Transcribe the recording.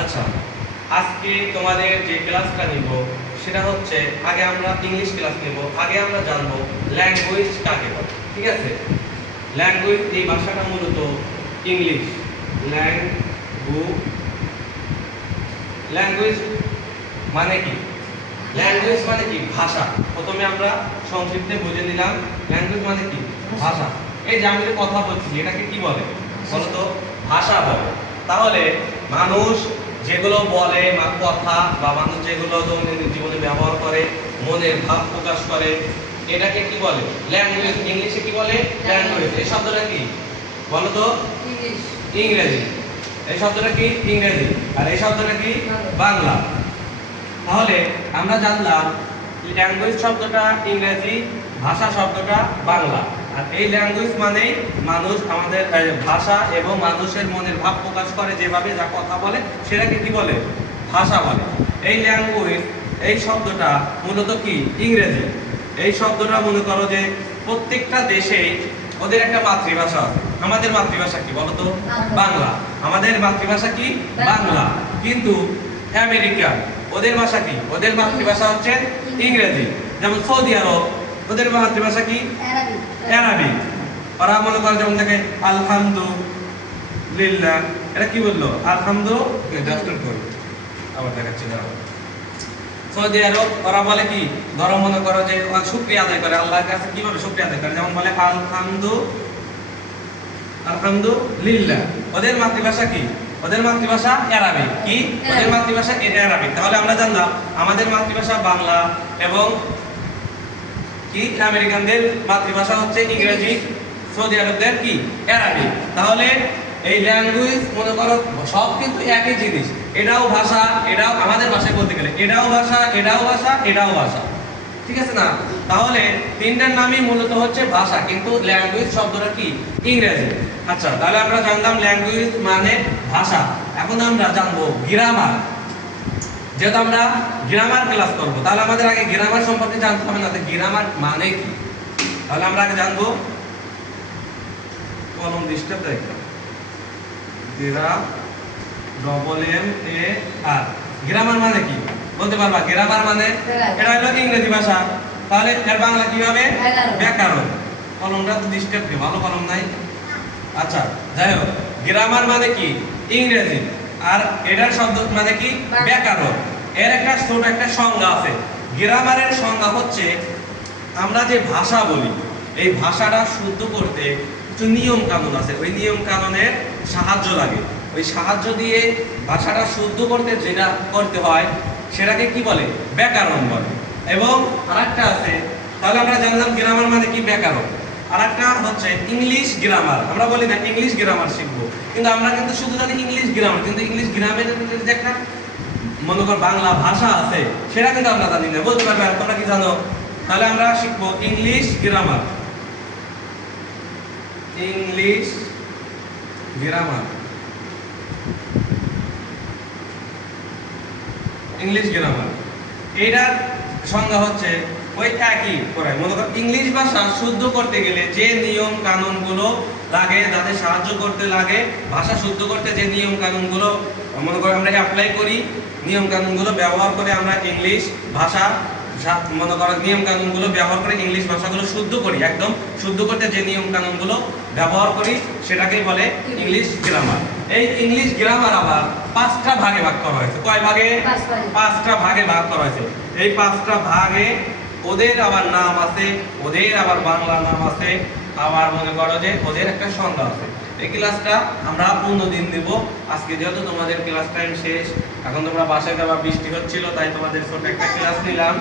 আচ্ছা, আজকে তোমাদের যে ক্লাসটা নিব সেটা হচ্ছে আগে আমরা ইংলিশ ক্লাস নেব। আগে আমরা জানবো ল্যাঙ্গুয়েজ কাকে বলে। ঠিক আছে, ল্যাঙ্গুয়েজ এই ভাষাটা মূলত ইংলিশ। ল্যাঙ্গুয়েজ মানে কি? ল্যাঙ্গুয়েজ মানে কি? ভাষা। প্রথমে আমরা সংক্ষিপ্তে বুঝে নিলাম ল্যাঙ্গুয়েজ মানে কি? ভাষা। এই যে আমি যে কথা বলছি এটাকে কি বলে বলতো? ভাষা বলে। তাহলে মানুষ যেগুলো বলে কথা বা মানুষ যেগুলো দৈনন্দিন জীবনে ব্যবহার করে, মনের ভাব প্রকাশ করে, এটাকে কি বলে? ল্যাঙ্গুয়েজ। ইংলিশে কি বলে? ল্যাঙ্গুয়েজ। এই শব্দটা কি বলতো? ইংরেজি। এই শব্দটা কি? ইংরেজি। আর এই শব্দটা কি? বাংলা। তাহলে আমরা জানলাম ল্যাঙ্গুয়েজ শব্দটা ইংরেজি, ভাষা শব্দটা বাংলা। আর এই ল্যাঙ্গুয়েজ মানে মানুষ, আমাদের ভাষা এবং মানুষের মনের ভাব প্রকাশ করে যেভাবে যা কথা বলে সেটাকে কি বলে? ভাষা বলে। এই ল্যাঙ্গুয়েজ এই শব্দটা মূলত কি? ইংরেজি। এই শব্দটা মনে করো যে প্রত্যেকটা দেশেই ওদের একটা মাতৃভাষা আছে। আমাদের মাতৃভাষা কি বলতো? বাংলা। আমাদের মাতৃভাষা কি? বাংলা। কিন্তু আমেরিকা ওদের ভাষা কি? ওদের মাতৃভাষা হচ্ছে ইংরেজি। যেমন সৌদি আরব ওদের মাতৃভাষা কি? আরবি। ওরা মনে করে যেমন থাকে আলহামদুলিল্লাহ, এটা কি বললো? আবার দেখাচ্ছি দাঁড়াও। সৌদি আরব ওরা বলে কি? ধরো মনে করো যে শুকরিয়া আদায় করে আল্লাহর কাছে। কিভাবে শুকরিয়া আদায় করে? যেমন বলে আলহামদুলিল্লাহ। ওদের মাতৃভাষা কি? ওদের মাতৃভাষা আরবি। কি? ওদের মাতৃভাষা আরবি। তাহলে আমরা জানলাম আমাদের মাতৃভাষা বাংলা এবং কি আমেরিকানদের মাতৃভাষা হচ্ছে ইংরেজি, সৌদি আরবদের কি? আরবি। তাহলে এই ল্যাঙ্গুয়েজ মনে করো সব কিন্তু একই জিনিস। এটাও ভাষা, এটাও আমাদের ভাষায় বলতে গেলে এটাও ভাষা, এটাও ভাষা, এটাও ভাষা। ঠিক আছে না? তাহলে তিনটার নামই মূলত হচ্ছে ভাষা, কিন্তু ল্যাঙ্গুয়েজ শব্দটা কি? ইংরেজি। আচ্ছা, তাহলে আমরা জানলাম ল্যাঙ্গুয়েজ মানে ভাষা। এখন আমরা জানবো গ্রামার। যেহেতু আমরা গ্রামার ক্লাস করবো তাহলে আমাদের আগে গ্রামার সম্পর্কে জানতে হবে না। গ্রামার মানে কি? তাহলে আমরা আগে জানবো কলম ডিস্টার্ব দেখো গ্রামার মানে কি বলতে পারবা? গ্রামার মানে এটা হলো ইংরেজি ভাষা। তাহলে এর বাংলা কি হবে? ব্যাকরণ। কলমটা তো ডিস্টার্ব, ভালো কলম নাই। আচ্ছা, যাই হোক, গ্রামার মানে কি? ইংরেজি। আর এটার শব্দ মানে কি? ব্যাকরণ। এর একটা ছোট একটা সংজ্ঞা আছে। গ্রামারের সংজ্ঞা হচ্ছে আমরা যে ভাষা বলি এই ভাষাটা শুদ্ধ করতে কিছু নিয়ম কানুন আছে। ওই নিয়ম কানুনের সাহায্য লাগে। ওই সাহায্য দিয়ে ভাষাটা শুদ্ধ করতে যেটা করতে হয় সেটাকে কি বলে? ব্যাকরণ বলে। এবং আরেকটা আছে, তাহলে আমরা জানলাম গ্রামার মানে কি? ব্যাকরণ। আরেকটা হচ্ছে ইংলিশ গ্রামার। আমরা বলি না ইংলিশ গ্রামার শিখবো, কিন্তু আমরা কিন্তু শুধু জানি ইংলিশ গ্রামার, কিন্তু ইংলিশ গ্রামের যে একটা মনে কর বাংলা ভাষা আছে সেটা কিন্তু আমরা জানি না। বলতে পারবে তোমরা কি জানো? তাহলে আমরা শিখবো English grammar. English grammar, English grammar. এইটার সংজ্ঞা হচ্ছে ওই একই করে মনে কর ইংলিশ ভাষা শুদ্ধ করতে গেলে যে নিয়ম কানুনগুলো লাগে, যাদের সাহায্য করতে লাগে ভাষা শুদ্ধ করতে, যে নিয়ম কানুনগুলো মনে কর আমরা অ্যাপ্লাই করি, নিয়ম কানুনগুলো ব্যবহার করে আমরা ইংলিশ ভাষা মনে করো নিয়ম কানুনগুলো ব্যবহার করে ইংলিশ ভাষাগুলো শুদ্ধ করি। একদম শুদ্ধ করতে যে নিয়ম কানুনগুলো ব্যবহার করি সেটাকেই বলে ইংলিশ গ্রামার। এই ইংলিশ গ্রামার আবার 5টা ভাগে ভাগ করা হয়েছে। কয় ভাগে? 5টা ভাগে ভাগ করা হয়েছে। এই 5টা ভাগে ওদের আবার নাম আছে, ওদের আবার বাংলা নাম আছে, আবার মনে করো যে ওদের একটা সংজ্ঞা আছে। এই ক্লাসটা আমরা 15 দিন দেব। আজকে যেহেতু তোমাদের ক্লাস টাইম শেষ, এখন তোমরা বাসায় যাবা, বৃষ্টি হচ্ছিল তাই তোমাদের ছোট একটা ক্লাস নিলাম।